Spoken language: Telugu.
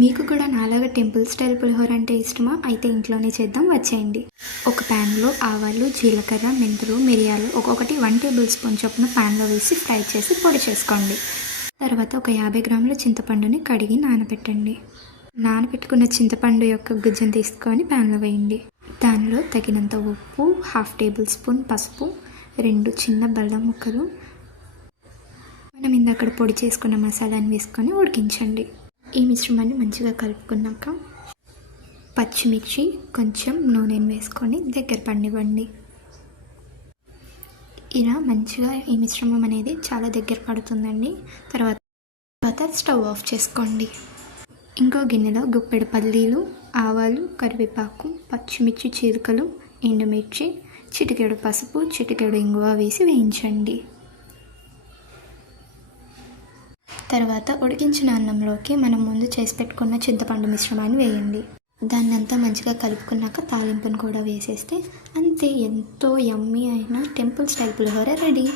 మీకు కూడా నాలాగా టెంపుల్ స్టైల్ పులిహోర అంటే ఇష్టమా? అయితే ఇంట్లోనే చేద్దాం, వచ్చేయండి. ఒక ప్యాన్లో ఆవాలు, జీలకర్ర, మెంతులు, మిరియాలు ఒక్కొక్కటి 1 టేబుల్ స్పూన్ చొప్పున ప్యాన్లో వేసి ఫ్రై చేసి పొడి చేసుకోండి. తర్వాత ఒక 50 గ్రాముల చింతపండుని కడిగి నానబెట్టండి. నానబెట్టుకున్న చింతపండు యొక్క గుజ్జును తీసుకొని ప్యాన్లో వేయండి. దానిలో తగినంత ఉప్పు, 1/2 టేబుల్ స్పూన్ పసుపు, 2 చిన్న బెల్లం ముక్కలు, మనం ఇందాక పొడి చేసుకున్న మసాలాని వేసుకొని ఉడికించండి. ఈ మిశ్రమాన్ని మంచిగా కలుపుకున్నాక పచ్చిమిర్చి, కొంచెం నూనెను వేసుకొని దగ్గర పడినివ్వండి. ఇలా మంచిగా ఈ మిశ్రమం అనేది చాలా దగ్గర పడుతుందండి. తర్వాత స్టవ్ ఆఫ్ చేసుకోండి. ఇంకో గిన్నెలో గుప్పెడు పల్లీలు, ఆవాలు, కరివేపాకు, పచ్చిమిర్చి చీలికలు, ఎండుమిర్చి, చిటికెడు పసుపు, చిటికెడు ఇంగువ వేసి వేయించండి. తర్వాత ఉడికించిన అన్నంలోకి మనం ముందు చేసి పెట్టుకున్న చింతపండు మిశ్రమాన్ని వేయండి. దాన్నంతా మంచిగా కలుపుకున్నాక తాలింపును కూడా వేసేస్తే అంతే, ఎంతో యమ్మీ అయిన టెంపుల్ స్టైల్ పులిహోర రెడీ.